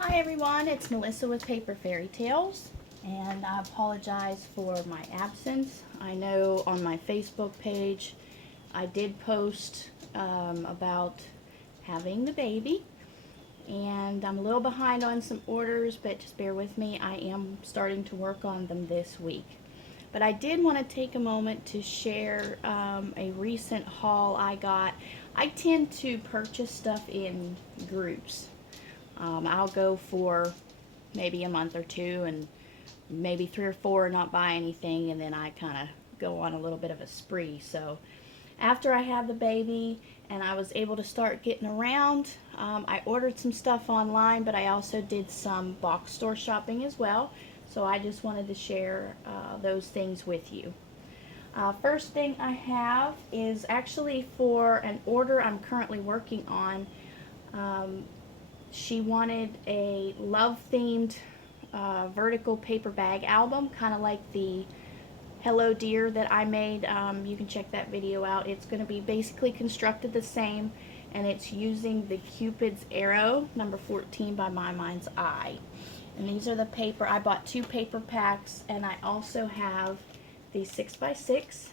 Hi everyone, it's Melissa with Paper Fairy Tales, and I apologize for my absence. I know on my Facebook page I did post about having the baby, and I'm a little behind on some orders, but just bear with me. I am starting to work on them this week. But I did want to take a moment to share a recent haul I got. I tend to purchase stuff in groups. I'll go for maybe a month or two and maybe 3 or 4 and not buy anything, and then I kind of go on a little bit of a spree. So after I had the baby and I was able to start getting around, I ordered some stuff online, but I also did some box store shopping as well. So I just wanted to share those things with you. First thing I have is actually for an order I'm currently working on. Um, she wanted a love themed vertical paper bag album, kind of like the Hello Dear that I made. You can check that video out. It's going to be basically constructed the same, and it's using the Cupid's Arrow number 14 by My Mind's Eye. And these are the paper. I bought 2 paper packs, and I also have the 6x6,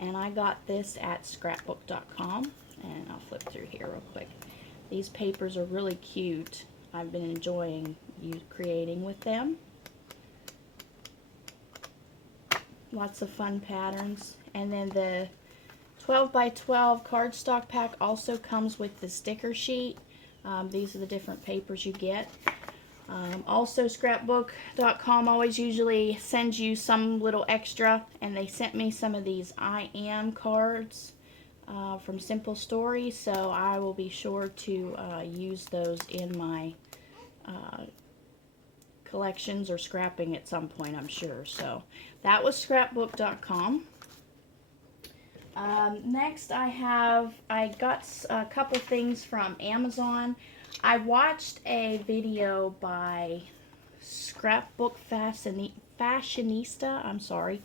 and I got this at scrapbook.com, and I'll flip through here real quick. These papers are really cute. I've been enjoying creating with them. Lots of fun patterns. And then the 12 by 12 cardstock pack also comes with the sticker sheet. These are the different papers you get. Also, scrapbook.com always usually sends you some little extra, and they sent me some of these I Am cards from Simple Stories, so I will be sure to use those in my collections or scrapping at some point, I'm sure. So that was scrapbook.com. Next I got a couple things from Amazon. I watched a video by Scrapbook Fashionista. I'm sorry.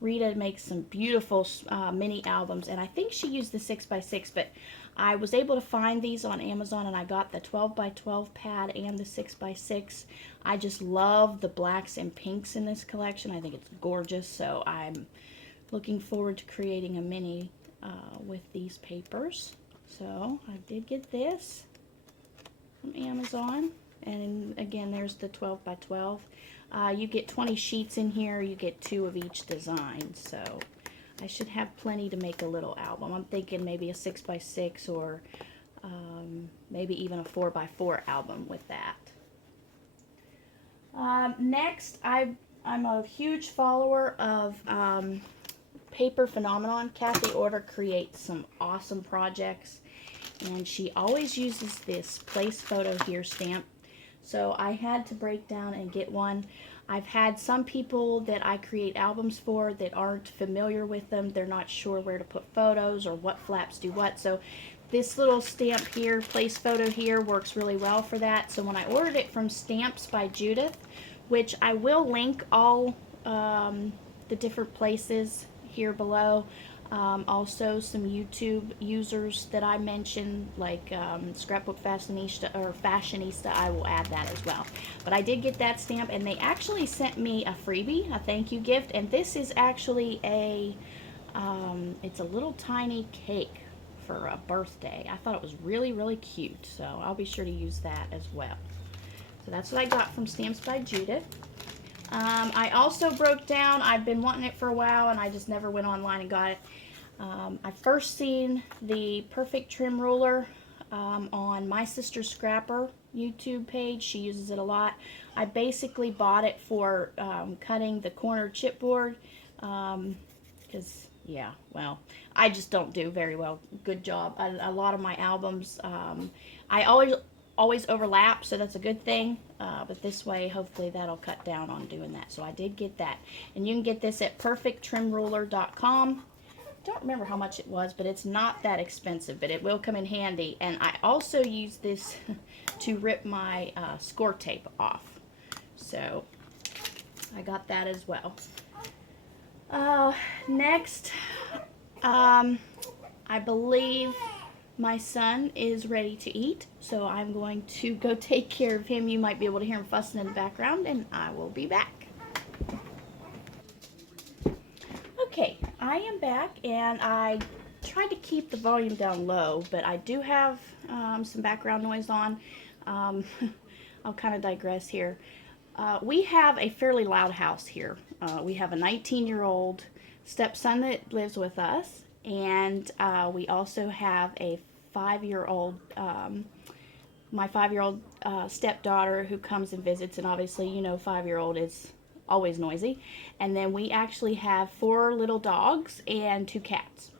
Rita makes some beautiful mini albums, and I think she used the 6x6, but I was able to find these on Amazon, and I got the 12 by 12 pad and the 6x6. I just love the blacks and pinks in this collection. I think it's gorgeous, so I'm looking forward to creating a mini with these papers. So I did get this from Amazon, and again, there's the 12 by 12. You get 20 sheets in here. You get 2 of each design, so I should have plenty to make a little album. I'm thinking maybe a 6x6 or maybe even a 4x4 album with that. Next, I'm a huge follower of Paper Phenomenon. Kathy Order creates some awesome projects, and she always uses this Place Photo Here stamp. So I had to break down and get one. I've had some people that I create albums for that aren't familiar with them. They're not sure where to put photos or what flaps do what. So this little stamp here, Place Photo Here, works really well for that. So when I ordered it from Stamps by Judith, which I will link all the different places here below. Also some YouTube users that I mentioned, like Scrapbook Fashionista, I will add that as well. But I did get that stamp, and they actually sent me a freebie, a thank you gift, and this is actually it's a little tiny cake for a birthday. I thought it was really, really cute, so I'll be sure to use that as well. So that's what I got from Stamps by Judith. I also broke down, I've been wanting it for a while, and I just never went online and got it. I first seen the Perfect Trim Ruler on My Sister Scrapper YouTube page. She uses it a lot. I basically bought it for cutting the corner chipboard because, yeah, well, I just don't do very well. Good job. A lot of my albums, I always overlap, so that's a good thing. But this way, hopefully, that'll cut down on doing that. So I did get that. And you can get this at perfecttrimruler.com. Don't remember how much it was, but it's not that expensive, but it will come in handy. And I also use this to rip my score tape off. So I got that as well. Next, I believe my son is ready to eat, so I'm going to go take care of him. You might be able to hear him fussing in the background, and I will be back. Okay, I am back, and I tried to keep the volume down low, but I do have some background noise on. Um, I'll kind of digress here. We have a fairly loud house here. We have a 19-year-old stepson that lives with us, and we also have a 5-year-old, my 5-year-old stepdaughter who comes and visits, and obviously, you know, 5-year-old is always noisy. And then we actually have 4 little dogs and 2 cats.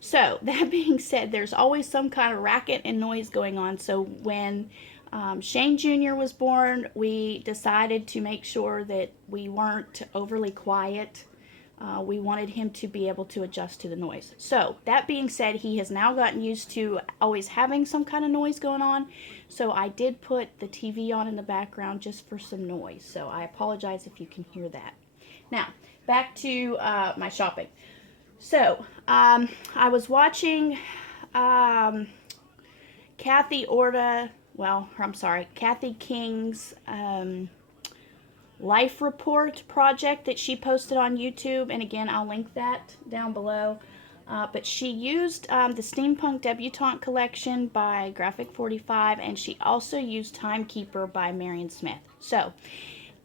So that being said, there's always some kind of racket and noise going on. So when Shane Jr. was born, we decided to make sure that we weren't overly quiet. We wanted him to be able to adjust to the noise. So that being said, he has now gotten used to always having some kind of noise going on. So I did put the TV on in the background just for some noise. So I apologize if you can hear that. Now, back to my shopping. So, I was watching Kathy King's life report project that she posted on YouTube, and again, I'll link that down below. But she used the Steampunk Debutante collection by Graphic 45, and she also used Timekeeper by Marion Smith. So,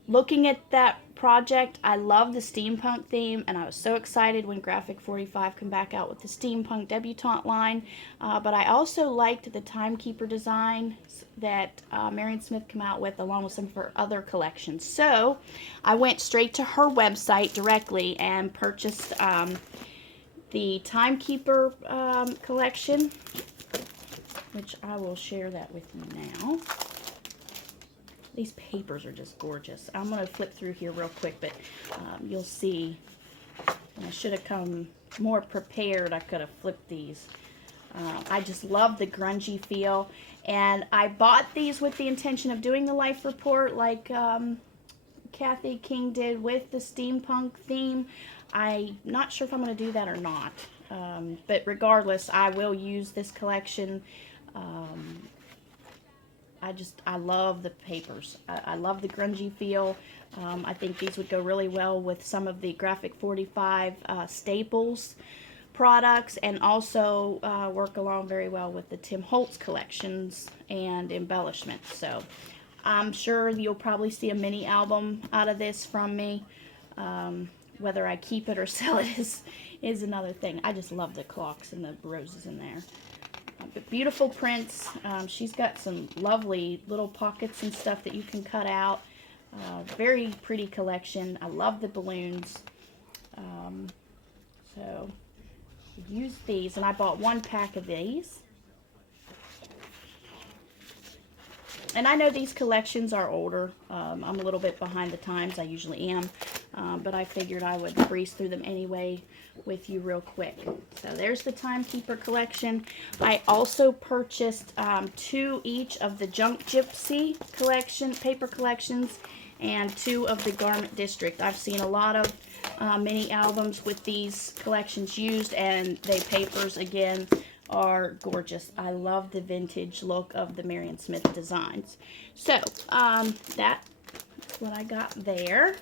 looking at that project, I love the steampunk theme, and I was so excited when Graphic 45 came back out with the Steampunk Debutante line. But I also liked the Timekeeper design that Marion Smith came out with, along with some of her other collections. So I went straight to her website directly and purchased the Timekeeper collection, which I will share that with you now. These papers are just gorgeous. I'm going to flip through here real quick, but you'll see. I should have come more prepared. I could have flipped these. I just love the grungy feel. And I bought these with the intention of doing the life report like Kathy King did with the steampunk theme. I'm not sure if I'm going to do that or not. But regardless, I will use this collection. I love the papers. I love the grungy feel. I think these would go really well with some of the Graphic 45 Staples products, and also work along very well with the Tim Holtz collections and embellishments. So I'm sure you'll probably see a mini album out of this from me. Whether I keep it or sell it is another thing. I just love the clocks and the roses in there. But beautiful prints. She's got some lovely little pockets and stuff that you can cut out. Very pretty collection. I love the balloons. So use these, and I bought 1 pack of these. And I know these collections are older. I'm a little bit behind the times. I usually am. But I figured I would breeze through them anyway with you real quick. So there's the Timekeeper collection. I also purchased 2 each of the Junk Gypsy collection, paper collections, and 2 of the Garment District. I've seen a lot of mini albums with these collections used, and the papers, again, are gorgeous. I love the vintage look of the Marion Smith designs. So, that's what I got there.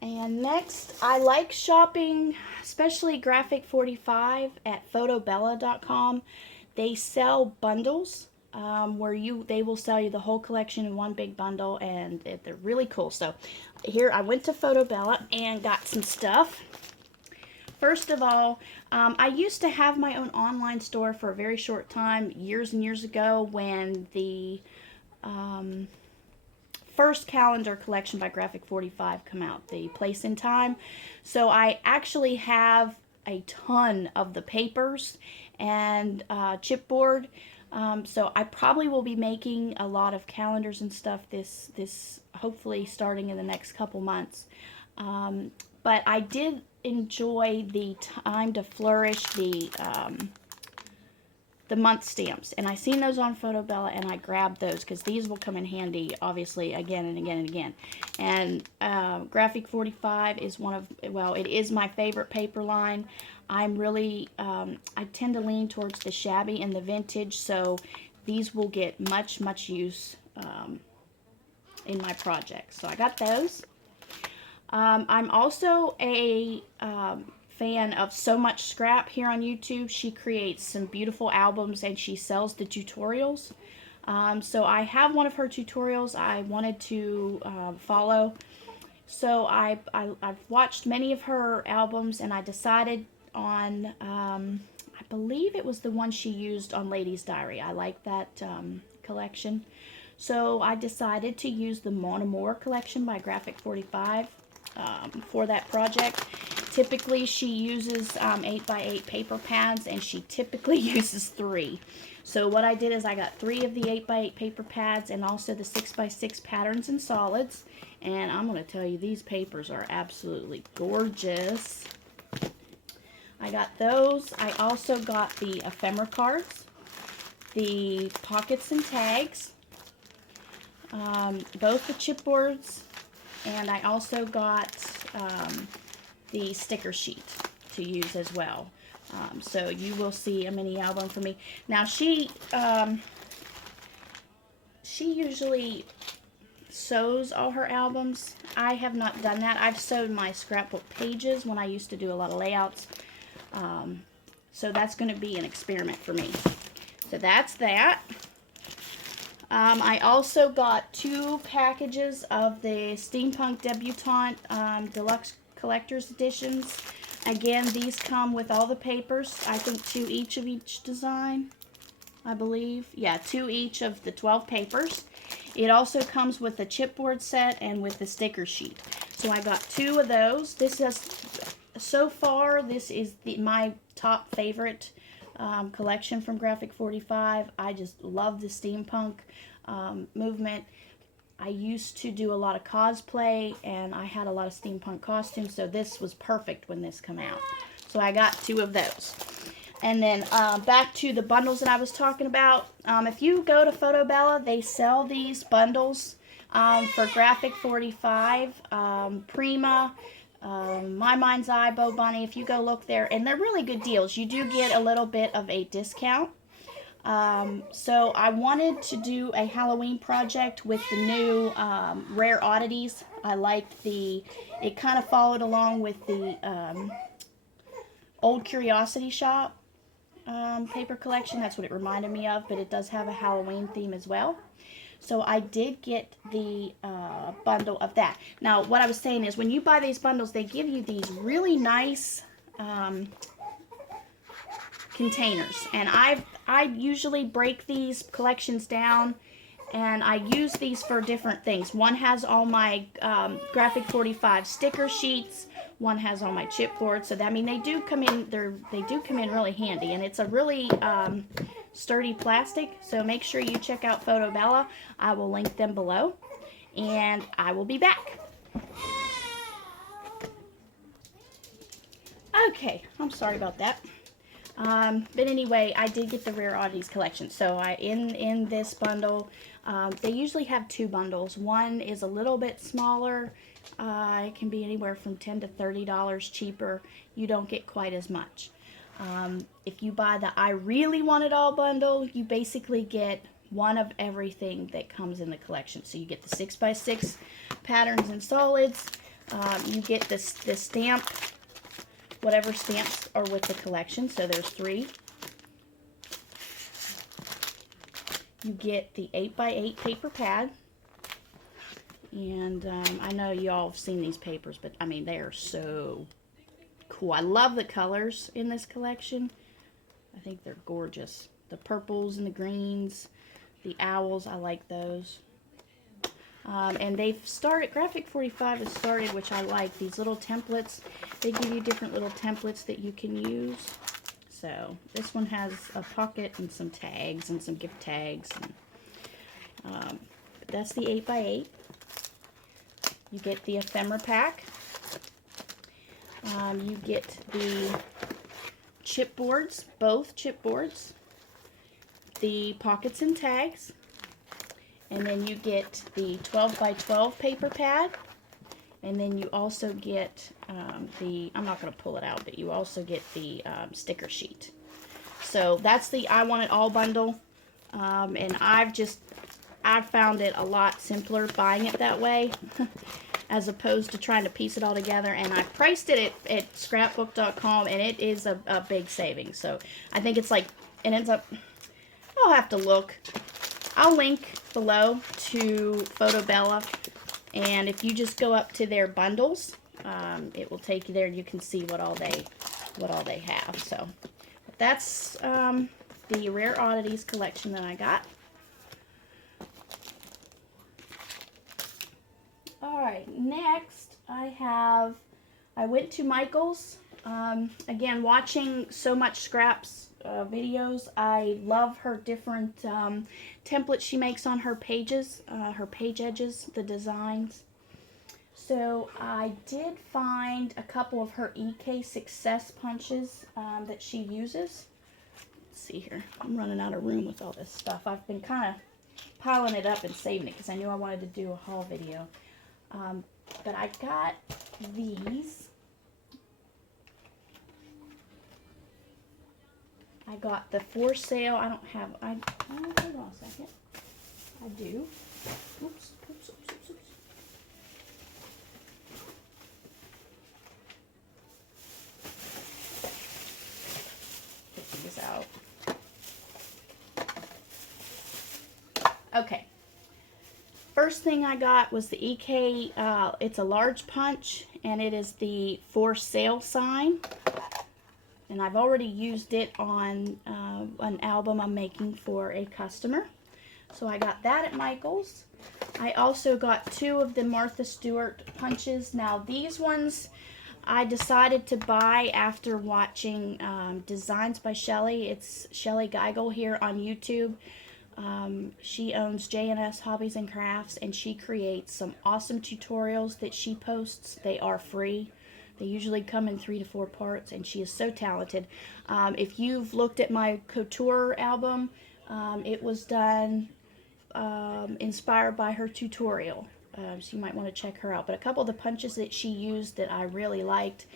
And next, I like shopping, especially Graphic 45 at photobella.com. They sell bundles where they will sell you the whole collection in one big bundle, and they're really cool. So here I went to Photobella and got some stuff. First of all, I used to have my own online store for a very short time, years and years ago, when the first calendar collection by Graphic 45 come out, the Place in Time. So I actually have a ton of the papers and chipboard. So I probably will be making a lot of calendars and stuff this hopefully starting in the next couple months. But I did enjoy the Time to Flourish, the the month stamps. And I seen those on Photobella, and I grabbed those because these will come in handy, obviously, again and again and again. And Graphic 45 is one of, well, it is my favorite paper line. I'm really, I tend to lean towards the shabby and the vintage, so these will get much use in my projects. So I got those. I'm also a fan of So Much Scrap here on YouTube. She creates some beautiful albums and she sells the tutorials. So I have one of her tutorials I wanted to follow. So I've watched many of her albums, and I decided on, I believe it was the one she used on Lady's Diary. I like that collection. So I decided to use the Mon Amour collection by Graphic 45 for that project. Typically she uses 8x8 paper pads, and she typically uses 3. So what I did is I got 3 of the 8x8 paper pads and also the 6x6 patterns and solids. And I'm going to tell you, these papers are absolutely gorgeous. I got those. I also got the ephemera cards, the pockets and tags, both the chipboards, and I also got the sticker sheet to use as well. So you will see a mini album from me. Now she usually sews all her albums. I have not done that. I've sewed my scrapbook pages when I used to do a lot of layouts. So that's going to be an experiment for me. So that's that. I also got 2 packages of the Steampunk Debutante Deluxe Collector's Editions. Again, these come with all the papers. I think 2 each of each design, I believe. Yeah, 2 each of the 12 papers. It also comes with the chipboard set and with the sticker sheet. So I got 2 of those. This is, so far, this is my top favorite collection from Graphic 45. I just love the steampunk movement. I used to do a lot of cosplay, and I had a lot of steampunk costumes, so this was perfect when this came out. So I got 2 of those. And then back to the bundles that I was talking about. If you go to Photobella, they sell these bundles for Graphic 45, Prima, My Mind's Eye, Bo Bunny. If you go look there, and they're really good deals. You do get a little bit of a discount. So I wanted to do a Halloween project with the new Rare Oddities. I liked it kind of followed along with the Old Curiosity Shop paper collection. That's what it reminded me of, but it does have a Halloween theme as well. So I did get the bundle of that. Now, what I was saying is, when you buy these bundles, they give you these really nice containers. And I usually break these collections down, and I use these for different things. One has all my Graphic 45 sticker sheets. One has all my chipboards. So that, I mean, they do come in. They do come in really handy, and it's a really sturdy plastic. So make sure you check out Photobella. I will link them below, and I will be back. Okay, I'm sorry about that. But anyway, I did get the Rare Oddities collection. So in this bundle, they usually have 2 bundles. One is a little bit smaller. It can be anywhere from $10 to $30 cheaper. You don't get quite as much. If you buy the I Really Want It All bundle, you basically get one of everything that comes in the collection. So you get the 6x6 patterns and solids. You get the stamp, whatever stamps are with the collection. So there's 3. You get the 8x8 paper pad. And I know you all have seen these papers, but I mean, they are so cool. I love the colors in this collection. I think they're gorgeous. The purples and the greens, the owls, I like those. And they've started, Graphic 45 has started, which I like, these little templates. They give you different little templates that you can use. So this one has a pocket and some tags and some gift tags. And, that's the 8x8. You get the ephemera pack. You get the chipboards, both chipboards. the pockets and tags, and then you get the 12 by 12 paper pad, and then you also get I'm not going to pull it out, but you also get the sticker sheet. So that's the I Want It All bundle, and I've found it a lot simpler buying it that way as opposed to trying to piece it all together. And I priced it at scrapbook.com, and it is a big saving. So I think it's like, it ends up, I'll have to look. I'll link below to Photobella, and if you just go up to their bundles, it will take you there, and you can see what all they have. So that's the Rare Oddities collection that I got. Alright, next I went to Michael's. Again, watching So Much Scraps videos, I love her different templates she makes on her pages, her page edges, the designs. So I did find a couple of her EK Success punches that she uses. Let's see here. I'm running out of room with all this stuff. I've been kind of piling it up and saving it because I knew I wanted to do a haul video. But I got these. I got the For Sale. I don't have, hold on a second. I do. Oops. Get these out. Okay. First thing I got was the EK, it's a large punch, and it is the For Sale sign. And I've already used it on an album I'm making for a customer. So I got that at Michael's. I also got 2 of the Martha Stewart punches. Now these ones I decided to buy after watching Designs by Shelly. It's Shelly Geigel here on YouTube. She owns J&S Hobbies and Crafts, and she creates some awesome tutorials that she posts. They are free. They usually come in 3 to 4 parts, and she is so talented. If you've looked at my couture album, it was done inspired by her tutorial. So you might want to check her out. But a couple of the punches that she used that I really liked,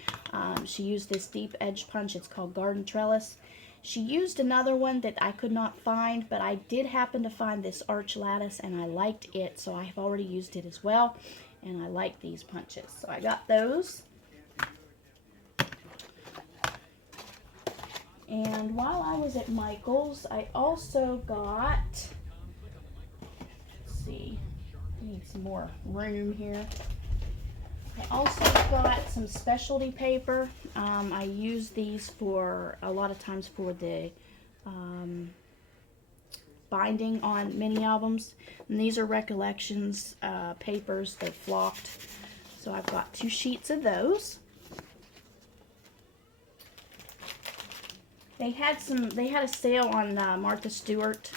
she used this deep edge punch. It's called Garden Trellis. She used another one that I could not find, but I did happen to find this Arch Lattice, and I liked it, so I have already used it as well, and I like these punches. So I got those. And while I was at Michael's, I also got, let's see, I need some more room here. I also got some specialty paper. I use these for a lot of times for the binding on mini albums. And these are Recollections papers. They're flocked. So I've got 2 sheets of those. They had a sale on Martha Stewart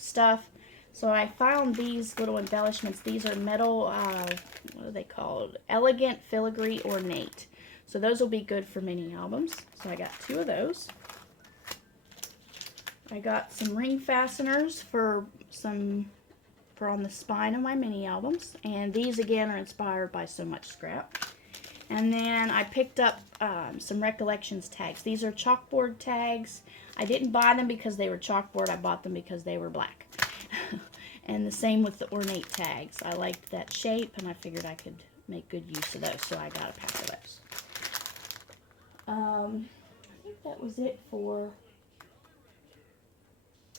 stuff. So I found these little embellishments. These are metal, what are they called? Elegant Filigree Ornate. So those will be good for mini albums. So I got 2 of those. I got some ring fasteners for on the spine of my mini albums. And these again are inspired by So Much Scrap. And then I picked up some Recollections tags. These are chalkboard tags. I didn't buy them because they were chalkboard. I bought them because they were black. And the same with the ornate tags. I liked that shape, and I figured I could make good use of those, so I got a pack of those. I think that was it for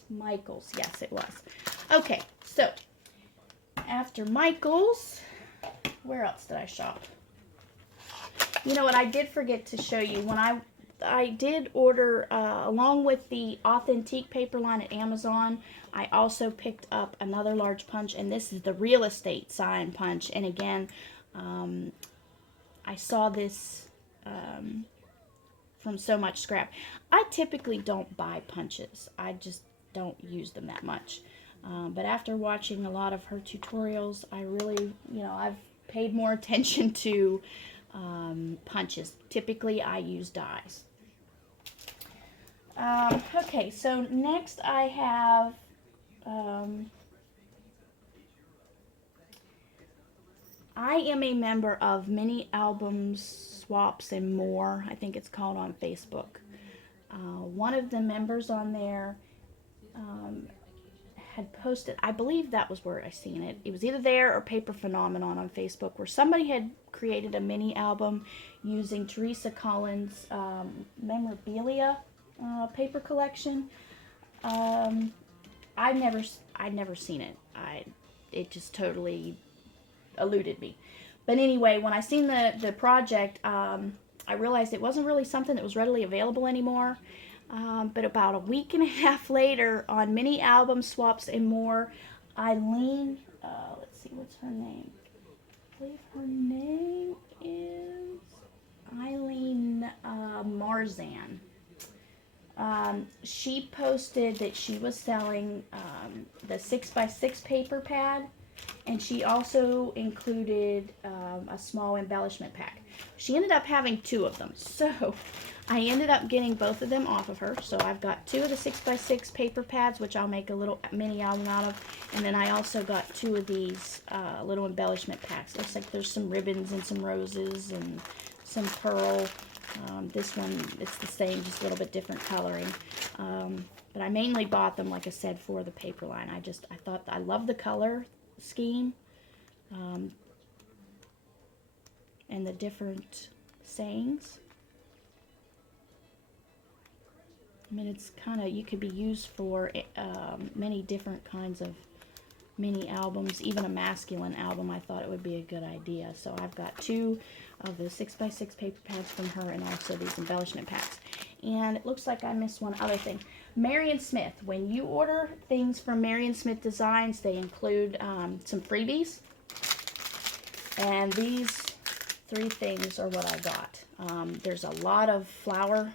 Michael's. Yes, it was. Okay, so after Michael's, where else did I shop? You know what, I did forget to show you. When I did order, along with the Authentique paper line at Amazon, I also picked up another large punch, and this is the Real Estate sign punch. And again, I saw this from So Much Scrap. I typically don't buy punches. I just don't use them that much. But after watching a lot of her tutorials, I really, I've paid more attention to punches. Typically, I use dies. Okay, so next I have I am a member of Mini Albums, Swaps, and More. I think it's called on Facebook. One of the members on there um, had posted, I believe that was where I seen it. It was either there or Paper Phenomenon on Facebook, where somebody had created a mini album using Teresa Collins' memorabilia paper collection. Um, I'd never seen it. It just totally eluded me. But anyway, when I seen the project, I realized it wasn't really something that was readily available anymore. But about a week and a half later, on Mini Album Swaps and More, Eileen, let's see, what's her name? I believe her name is Eileen Marzan. She posted that she was selling the 6x6 paper pad, and she also included a small embellishment pack. She ended up having two of them, so I ended up getting both of them off of her. So I've got two of the 6x6 paper pads, which I'll make a little mini album out of, and then I also got two of these little embellishment packs. Looks like there's some ribbons and some roses and some pearl. This one, it's the same, just a little bit different coloring. But I mainly bought them, like I said, for the paper line. I thought, I love the color scheme and the different sayings. I mean, it's kind of, you could be used for many different kinds of mini albums, even a masculine album. I thought it would be a good idea. So I've got two of the 6x6 paper pads from her, and also these embellishment packs. And it looks like I missed one other thing. Marion Smith. When you order things from Marion Smith Designs, they include some freebies. And these three things are what I got. There's a lot of flower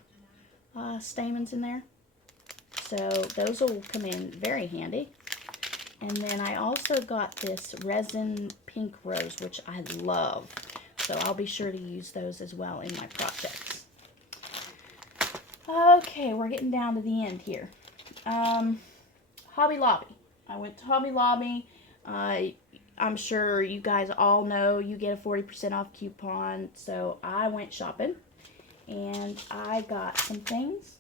stamens in there, so those will come in very handy. And then I also got this resin pink rose, which I love, so I'll be sure to use those as well in my projects. Okay, we're getting down to the end here. Hobby Lobby. I went to Hobby Lobby. I'm sure you guys all know you get a 40% off coupon, so I went shopping and I got some things.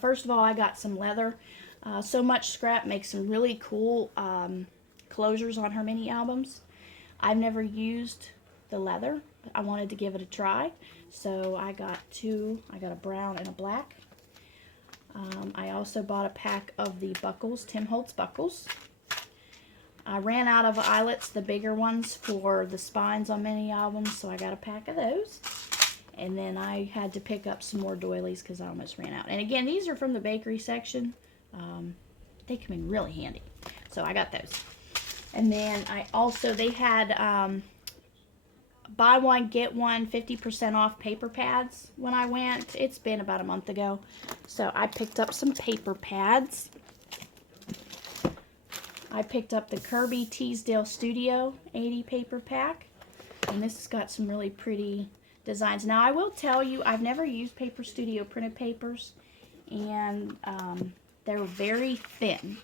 First of all, I got some leather. So Much Scrap makes some really cool closures on her mini albums. I've never used the leather. I wanted to give it a try, so I got two. I got a brown and a black. I also bought a pack of the buckles, Tim Holtz buckles. I ran out of eyelets, the bigger ones for the spines on mini albums, so I got a pack of those. And then I had to pick up some more doilies because I almost ran out. And again, these are from the bakery section. They come in really handy. So I got those. And then I also, they had buy one, get one, 50% off paper pads when I went. It's been about a month ago. So I picked up some paper pads. I picked up the Kirby Teasdale Studio 80 paper pack. And this has got some really pretty designs. Now I will tell you, I've never used Paper Studio printed papers, and they're very thin.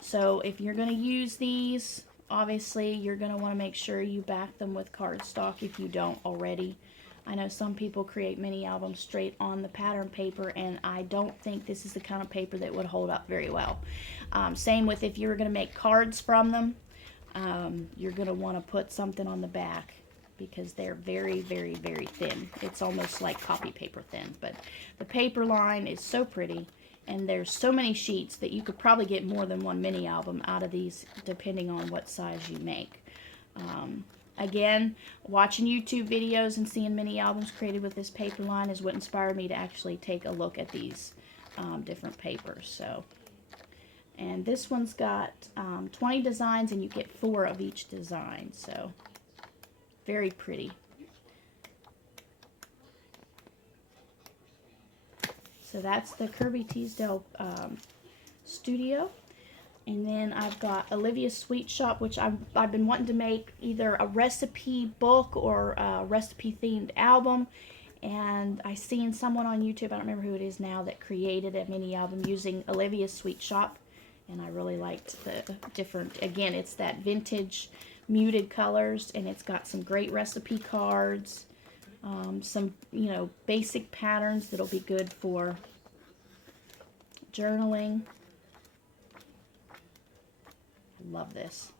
So if you're going to use these, obviously you're going to want to make sure you back them with cardstock if you don't already. I know some people create mini albums straight on the pattern paper, and I don't think this is the kind of paper that would hold up very well. Same with if you were going to make cards from them, you're going to want to put something on the back, because they're very, very, very thin. It's almost like copy paper thin. But the paper line is so pretty, and there's so many sheets that you could probably get more than one mini album out of these, depending on what size you make. Again, watching YouTube videos and seeing mini albums created with this paper line is what inspired me to actually take a look at these different papers. So, and this one's got 20 designs, and you get 4 of each design. So, very pretty. So that's the Kirby Teasdale Studio. And then I've got Olivia's Sweet Shop, which I've been wanting to make either a recipe book or a recipe themed album. and I seen someone on YouTube, I don't remember who it is now, that created a mini album using Olivia's Sweet Shop, and I really liked the different, again, it's that vintage muted colors, and it's got some great recipe cards, some, you know, basic patterns that'll be good for journaling. Love this.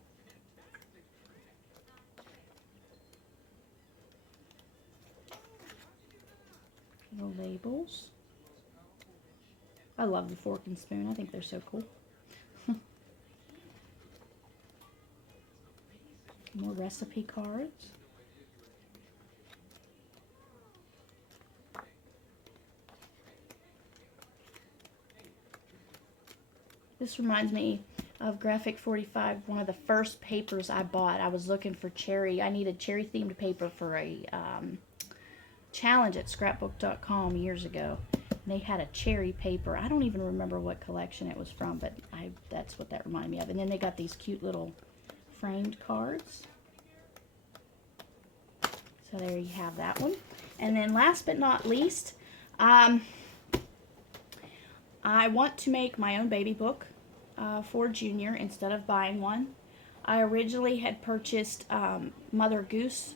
Little labels. I love the fork and spoon. I think they're so cool. More recipe cards. This reminds me of Graphic 45, one of the first papers I bought. I was looking for cherry. I needed cherry themed paper for a challenge at scrapbook.com years ago. And they had a cherry paper. I don't even remember what collection it was from, but that's what that reminded me of. And then they got these cute little framed cards. So there you have that one. And then last but not least, I want to make my own baby book for Junior instead of buying one. I originally had purchased Mother Goose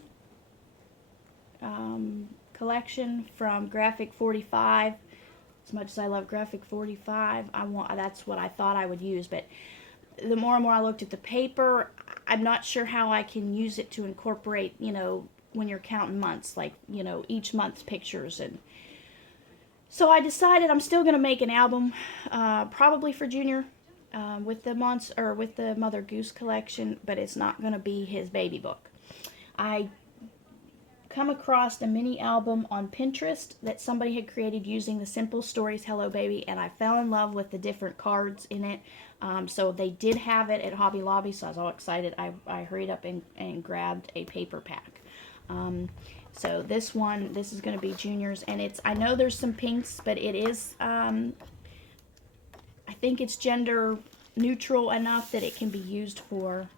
collection from Graphic 45. As much as I love Graphic 45, that's what I thought I would use. But the more and more I looked at the paper, I'm not sure how I can use it to incorporate, you know, when you're counting months, like, you know, each month's pictures. And so I decided I'm still going to make an album, probably for Junior, with the Mother Goose collection, but it's not going to be his baby book. I come across a mini album on Pinterest that somebody had created using the Simple Stories Hello Baby, and I fell in love with the different cards in it. So they did have it at Hobby Lobby, so I was all excited. I hurried up and grabbed a paper pack. So this is going to be Junior's, and I know there's some pinks, but it is, I think it's gender neutral enough that it can be used for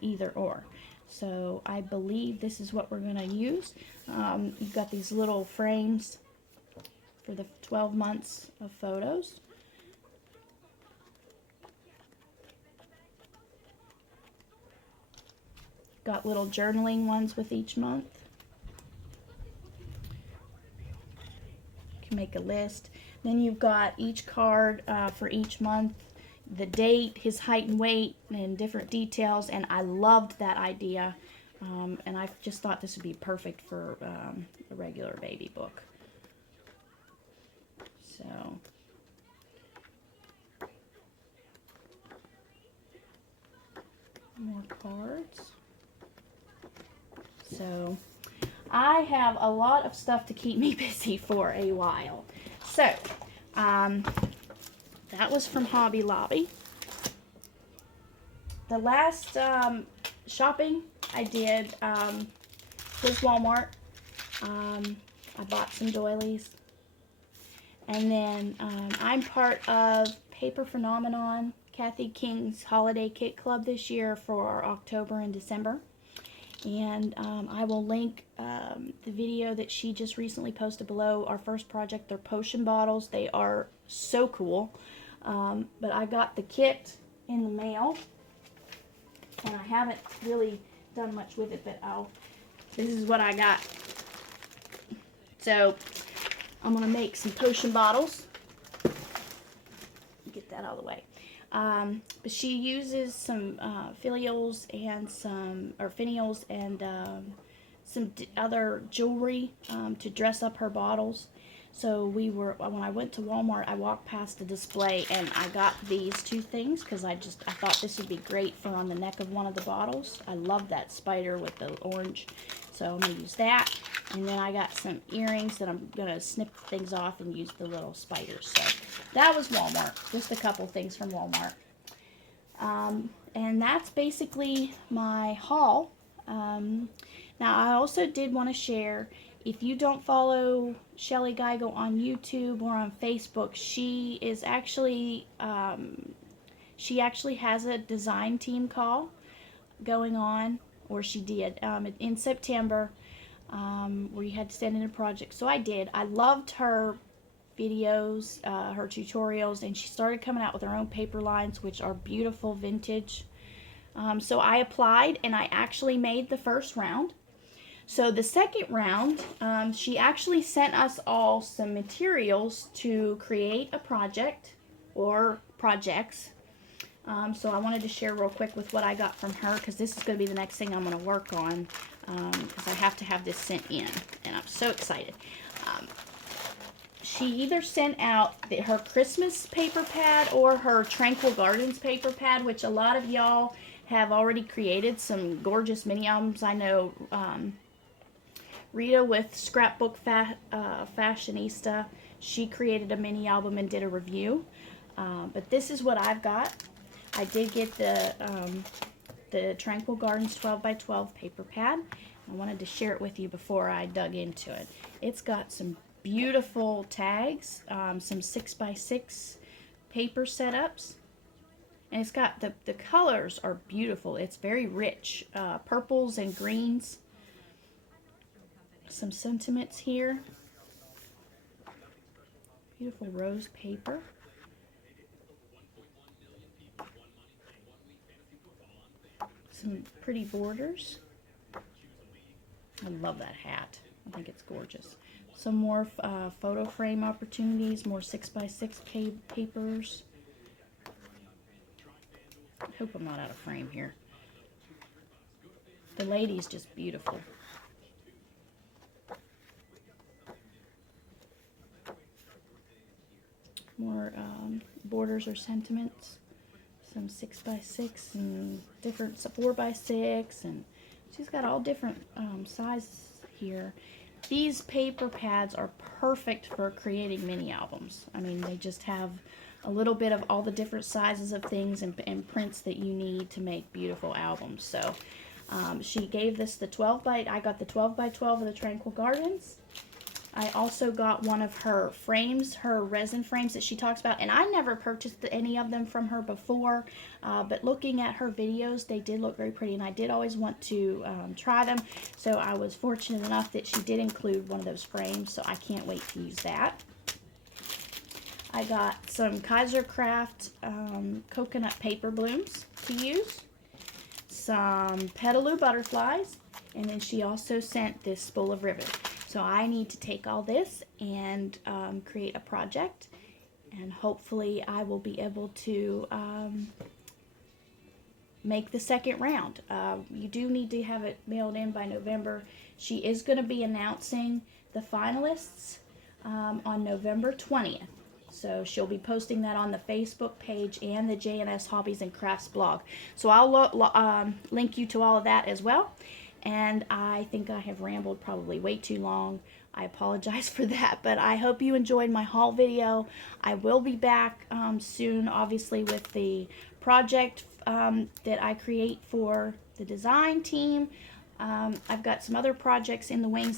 either or. So I believe this is what we're going to use. You've got these little frames for the 12 months of photos. Got little journaling ones with each month. You can make a list. Then you've got each card for each month, the date, his height and weight, and different details, and I loved that idea, and I just thought this would be perfect for a regular baby book. So more cards. So I have a lot of stuff to keep me busy for a while. So that was from Hobby Lobby. The last shopping I did was Walmart. I bought some doilies. And then I'm part of Paper Phenomenon, Kathy King's Holiday Kit Club this year for October and December. And I will link the video that she just recently posted below our first project. They're potion bottles. They are so cool. But I got the kit in the mail, and I haven't really done much with it, but this is what I got. So I'm going to make some potion bottles. Get that out of the way. But she uses some finials and some other jewelry to dress up her bottles. So when I went to Walmart, I walked past the display and I got these two things because I thought this would be great for on the neck of one of the bottles. I love that spider with the orange, so I'm going to use that. And then I got some earrings that I'm going to snip things off and use the little spiders. So that was Walmart. Just a couple things from Walmart. And that's basically my haul. Now I also did want to share, if you don't follow Shelly Geigo on YouTube or on Facebook, she actually has a design team call going on, or she did, in September. where you had to send in a project. So I did. I loved her videos, her tutorials, and she started coming out with her own paper lines, which are beautiful vintage. So I applied, and I actually made the first round. So the second round, she actually sent us all some materials to create a project or projects. So I wanted to share real quick with what I got from her, because this is going to be the next thing I'm going to work on, because I have to have this sent in, and I'm so excited. She either sent out her Christmas paper pad or her Tranquil Gardens paper pad, which a lot of y'all have already created some gorgeous mini albums. I know Rita with Scrapbook Fashionista, she created a mini album and did a review. But this is what I've got. I did get the Tranquil Gardens 12 by 12 paper pad. I wanted to share it with you before I dug into it. It's got some beautiful tags, some 6 by 6 paper setups. And it's got, the colors are beautiful. It's very rich, purples and greens. Some sentiments here. Beautiful rose paper. Some pretty borders. I love that hat. I think it's gorgeous. Some more photo frame opportunities, more 6 by 6 papers. I hope I'm not out of frame here. The lady's just beautiful. More borders or sentiments. Some 6 by 6 and different 4 by 6, and she's got all different sizes here. These paper pads are perfect for creating mini albums. I mean, they just have a little bit of all the different sizes of things and prints that you need to make beautiful albums. So she gave this the 12 by, I got the 12 by 12 of the Tranquil Gardens. I also got one of her frames, her resin frames that she talks about, and I never purchased any of them from her before, but looking at her videos, they did look very pretty, and I did always want to try them, so I was fortunate enough that she did include one of those frames, so I can't wait to use that. I got some Kaiser Craft coconut paper blooms to use, some Petaloo butterflies, and then she also sent this spool of ribbon. So I need to take all this and create a project, and hopefully I will be able to make the second round. You do need to have it mailed in by November. She is going to be announcing the finalists on November 20th. So she'll be posting that on the Facebook page and the J&S Hobbies and Crafts blog. So I'll link you to all of that as well. And I think I have rambled probably way too long. I apologize for that, but I hope you enjoyed my haul video. I will be back soon, obviously, with the project that I create for the design team. I've got some other projects in the wings